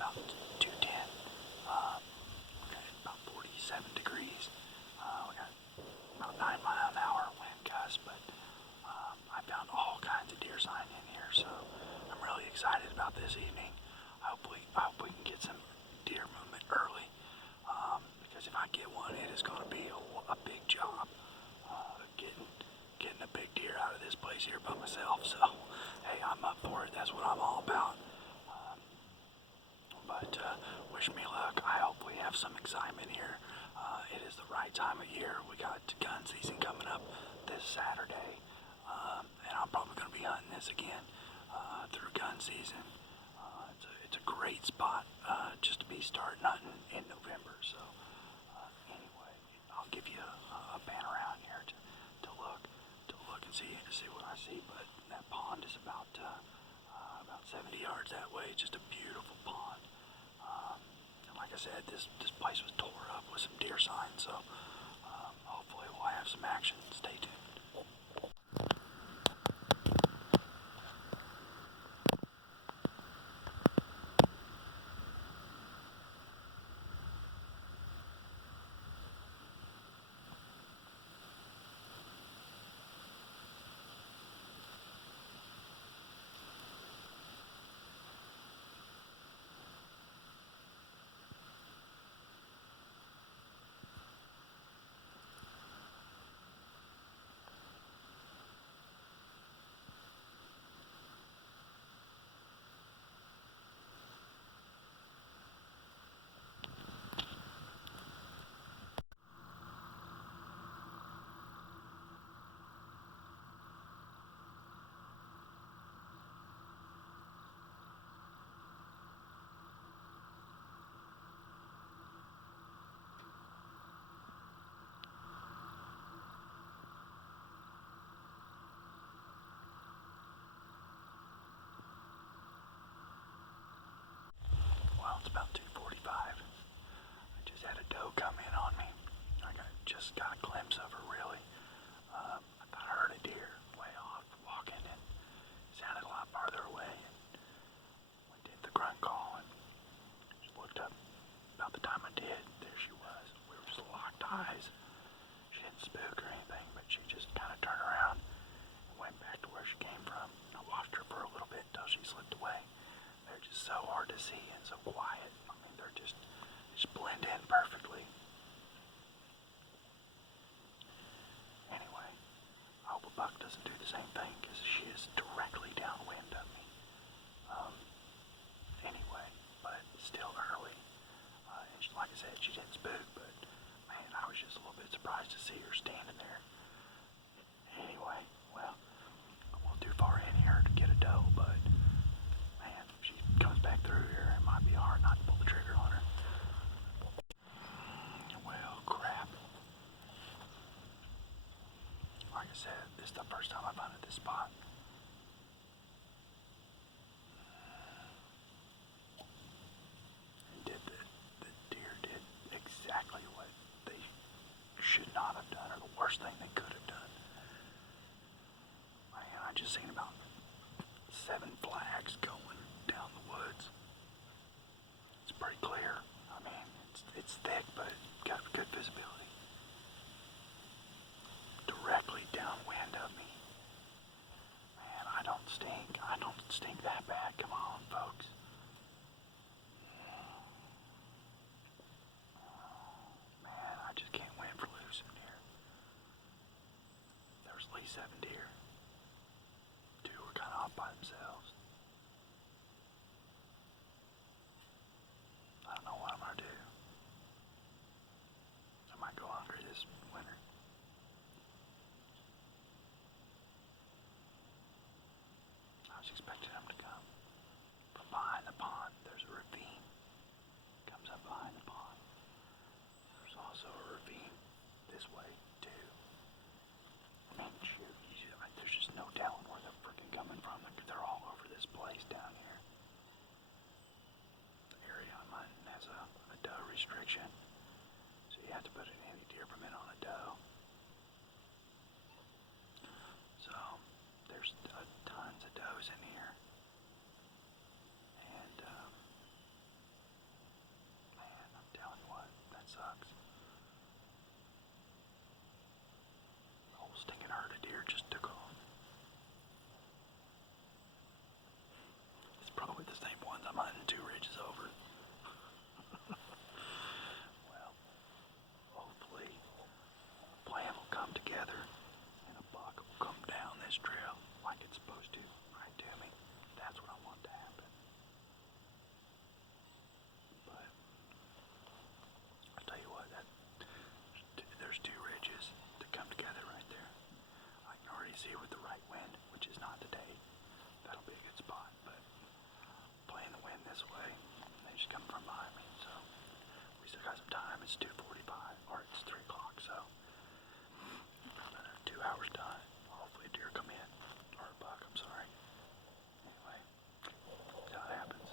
about 210. We got about 47 degrees. We got about 9 mile an hour wind gusts, but I found all kinds of deer sign in here, so I'm really excited about this evening. I hope we can get some deer movement early, because if I get one, it is going to be a big job getting a big deer out of this place here by myself. So, hey, I'm up for it. That's what I'm all about. But wish me luck. I hope we have some excitement here. It is the right time of year. We got gun season coming up this Saturday, and I'm probably going to be hunting this again through gun season. It's a great spot just to be starting hunting in November. So anyway, I'll give you a pan around here to look and see what I see. But that pond is about 70 yards that way. Just a beautiful pond. And like I said, this place was tore up with some deer signs. So hopefully we'll have some action. Stay tuned. It's about 2:45. I just had a doe come in on me. Just got a glimpse of her, really. I thought I heard a deer way off walking, and it sounded a lot farther away. And we did the grunt call and just looked up. About the time I did, there she was. We were just locked eyes. She didn't spook or anything, but she just kind of turned around and went back to where she came from. I watched her for a little bit until she slipped away. They're just so hard to see and so quiet. I mean, they're just blend in perfectly. Anyway, I hope a buck doesn't do the same thing, because she is directly downwind of me. Anyway, but still early. And like I said, she didn't spook, but man, I was just a little bit surprised to see her standing there. Anyway, well, I won't too far in here to get a doe, but man, if she comes back through here, it might be hard not to pull the trigger on her. Well, crap. Like I said, this is the first time I've hunted this spot. And the deer did exactly what they should not have done, or the worst thing they could have done. Man, I just seen about 7 flags going down the woods. It's pretty clear. I mean, it's thick, but got good visibility. Directly downwind of me. Man, I don't stink that bad. Come on, folks. Man, I just can't win for losing here. There was at least 7 deer. 2 were kind of off by themselves. I don't know what I'm gonna do. I might go hungry this winter. I was expecting them to come from behind the pond. There's a ravine. Comes up behind the pond. There's also a ravine this way too. I mean, shoot, there's just no telling where they're freaking coming from. They're all over this place down here. The area I'm hunting has a doe restriction, so you have to put an anti-deer permit on a doe. So there's tons of does in here, and it's 2:45, or it's 3 o'clock, so another 2 hours done. Hopefully a deer come in, or a buck, I'm sorry. Anyway, that's how it happens.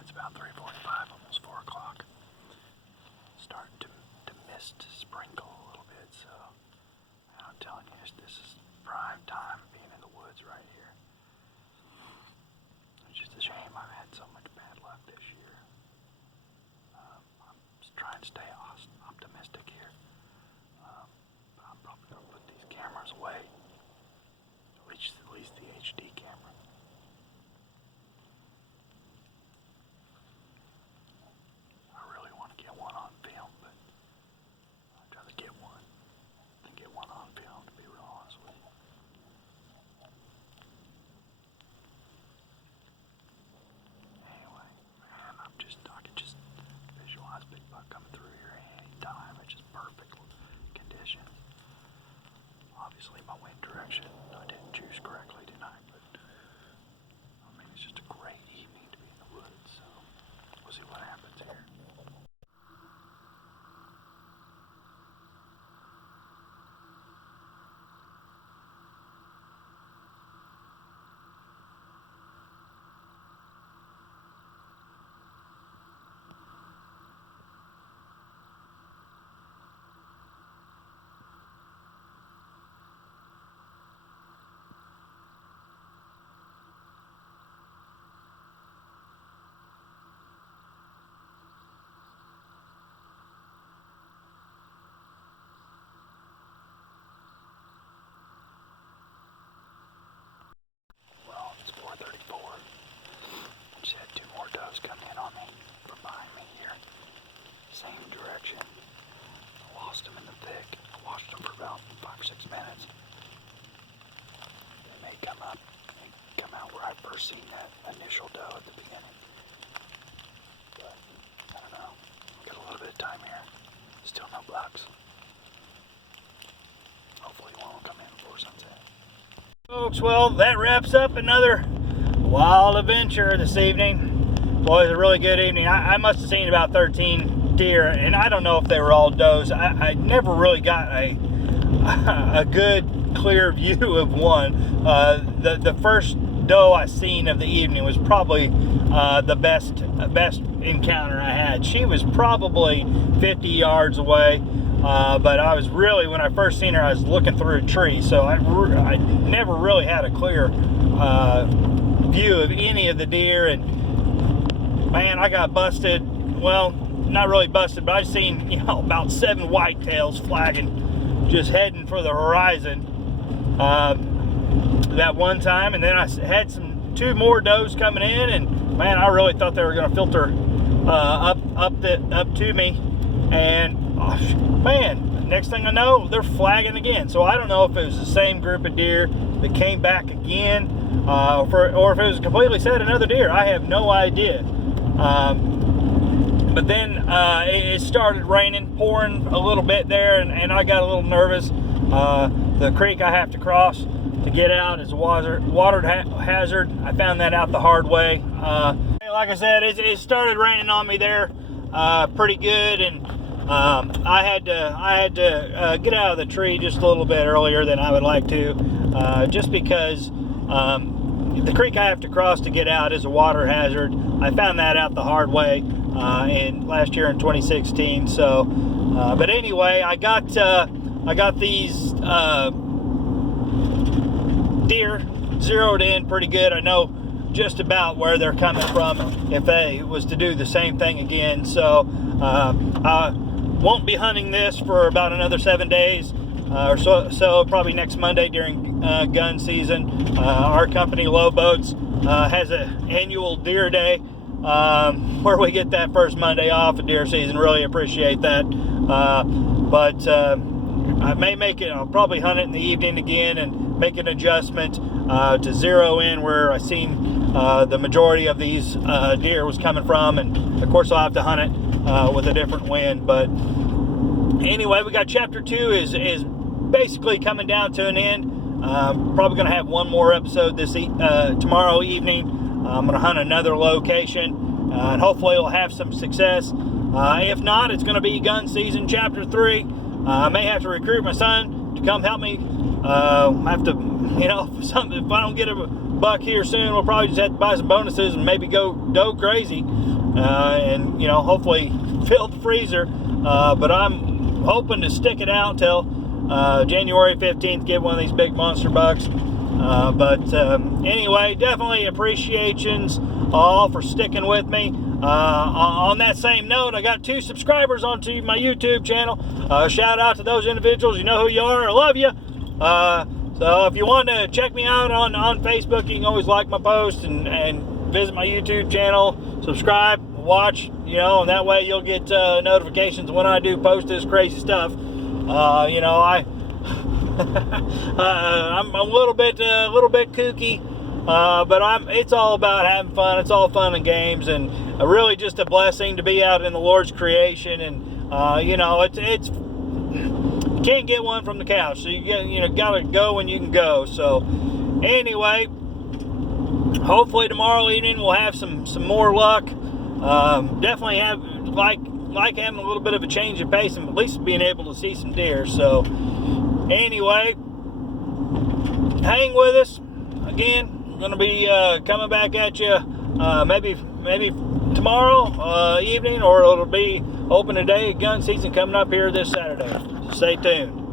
It's about 3:45, almost 4 o'clock. Starting to mist sprinkle a little bit, so I'm telling you, this is prime time being in the woods right here. It's just a shame I've had so much bad luck this year. I'm just trying to stay optimistic here. But I'm probably going to put these cameras away, at least the HD camera. I really want to get one on film, but I'd rather get one than get one on film, to be real honest with you. Anyway, man, I could just visualize Big Buck coming through here any time. It's just perfect conditions. Obviously, my wind direction, I didn't choose correctly tonight, but I mean, it's just a great evening to be in the woods, so we'll see what happens here. Well, it's 4:34. Just had 2 more does come in on me from behind me here. Same direction. I lost them in the thick. I watched them for about 5 or 6 minutes. They may come up and come out where I first seen that initial doe at the beginning. But, I don't know. Got a little bit of time here. Still no bucks. Hopefully one will come in before sunset. Folks, well, that wraps up another wild adventure this evening. Boy, it was a really good evening. I must have seen about 13 deer, and I don't know if they were all does. I never really got a good, clear view of one. The first doe I seen of the evening was probably the best encounter I had. She was probably 50 yards away. But I was really, when I first seen her, I was looking through a tree, so I never really had a clear view of any of the deer. And man, I got busted. Well, not really busted, but I seen, you know, about 7 whitetails flagging, just heading for the horizon that one time. And then I had 2 more does coming in, and man, I really thought they were going to filter up to me. And man, next thing I know, they're flagging again. So I don't know if it was the same group of deer that came back again, or if it was completely set another deer. I have no idea. But then it started raining, pouring a little bit there, and I got a little nervous. The creek I have to cross to get out is a water hazard. I found that out the hard way. Like I said, it started raining on me there pretty good, and I had to get out of the tree just a little bit earlier than I would like to, just because the creek I have to cross to get out is a water hazard. I found that out the hard way last year in 2016. So, but anyway, I got these deer zeroed in pretty good. I know just about where they're coming from if they was to do the same thing again. So I won't be hunting this for about another 7 days or so probably next Monday during gun season. Our company, Low Boats, has an annual deer day where we get that first Monday off of deer season. Really appreciate that. But I may make it, I'll probably hunt it in the evening again and make an adjustment to zero in where I seen the majority of these deer was coming from, and of course I'll have to hunt it with a different wind. But anyway, we got chapter 2 is basically coming down to an end. Probably going to have one more episode tomorrow evening. I'm going to hunt another location, and hopefully we'll have some success. If not, it's going to be gun season chapter 3. I may have to recruit my son to come help me. I have to, you know, if I don't get a buck here soon, we'll probably just have to buy some bonuses and maybe go doe crazy. And, you know, hopefully fill the freezer. But I'm hoping to stick it out till January 15th, get one of these big monster bucks. Anyway, definitely appreciations all for sticking with me. On that same note, I got 2 subscribers onto my YouTube channel. Shout out to those individuals. You know who you are. I love you. So if you want to check me out on Facebook, you can always like my post and visit my YouTube channel, subscribe, watch, you know, and that way you'll get notifications when I do post this crazy stuff. You know, I'm a little bit kooky, but it's all about having fun. It's all fun and games, and really just a blessing to be out in the Lord's creation. And you know, it's you can't get one from the couch, so you gotta go when you can go. So anyway, hopefully tomorrow evening we'll have some more luck. Definitely have like having a little bit of a change of pace and at least being able to see some deer. So anyway, hang with us. Again, I'm gonna be coming back at you maybe tomorrow evening, or it'll be open today. Gun season coming up here this Saturday. Stay tuned.